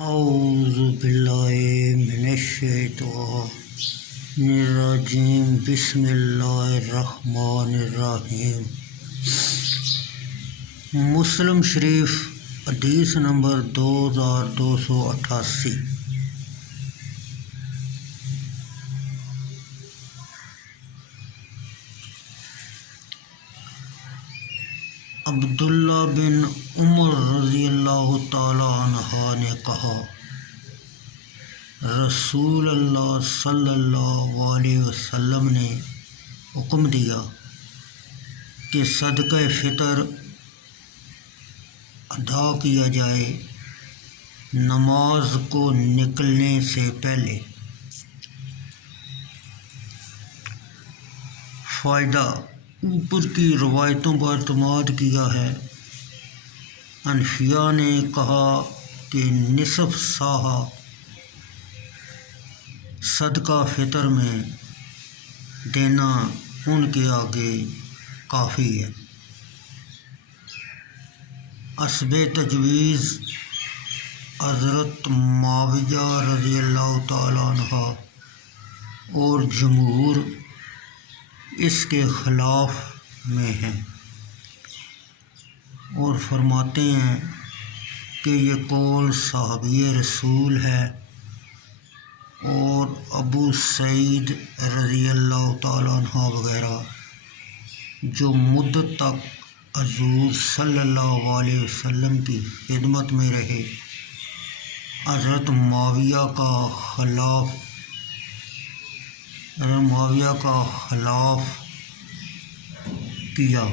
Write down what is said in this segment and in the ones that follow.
اعوذ باللہ من الشیطان الرجیم بسم اللہ الرحمن الرحیم۔ مسلم شریف حدیث نمبر 2288۔ عبداللہ بن عمر رضی اللہ تعالی عنہ نے کہا، رسول اللہ صلی اللہ علیہ وسلم نے حکم دیا کہ صدقہ فطر ادا کیا جائے نماز کو نکلنے سے پہلے۔ فائدہ: اوپر کی روایتوں پر اعتماد کیا ہے۔ حنفیہ نے کہا کہ نصف ساہ صدقہ فطر میں دینا ان کے آگے کافی ہے۔ اسباب تجویز: حضرت معاویہ رضی اللہ تعالیٰ عنہ اور جمہور اس کے خلاف میں ہیں اور فرماتے ہیں کہ یہ قول صحابی رسول ہے اور ابو سعید رضی اللہ تعالیٰ عنہ وغیرہ جو مدت تک حضور صلی اللہ علیہ وسلم کی خدمت میں رہے، حضرت معاویہ کا خلاف کیا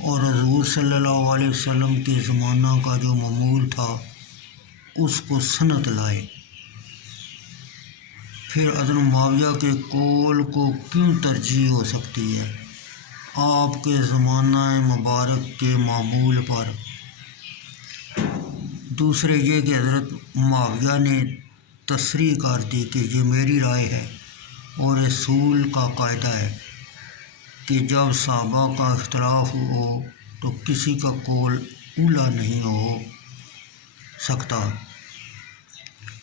اور حضور صلی اللہ علیہ وسلم کے زمانہ کا جو معمول تھا اس کو سنت لائے۔ پھر حضرت معاویہ کے قول کو کیوں ترجیح ہو سکتی ہے آپ کے زمانہ مبارک کے معمول پر؟ دوسرے یہ کہ حضرت معاویہ نے تصریح کر دی کہ یہ میری رائے ہے اور اصول کا قاعدہ ہے کہ جب صحابہ کا اختلاف ہو تو کسی کا قول اولا نہیں ہو سکتا،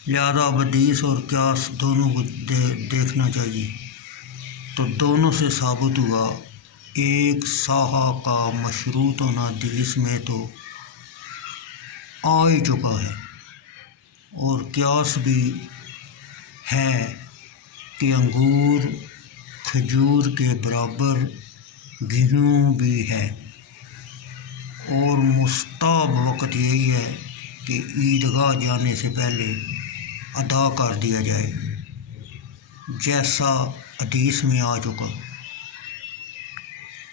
لہذا حدیث اور قیاس دونوں کو دیکھنا چاہیے۔ تو دونوں سے ثابت ہوا ایک ساہ کا مشروط ہونا حدیث میں تو آ ہی چکا ہے، اور قیاس بھی ہے کہ انگور کھجور کے برابر گنوں بھی ہے، اور مستحب وقت یہی ہے کہ عیدگاہ جانے سے پہلے ادا کر دیا جائے جیسا حدیث میں آ چکا۔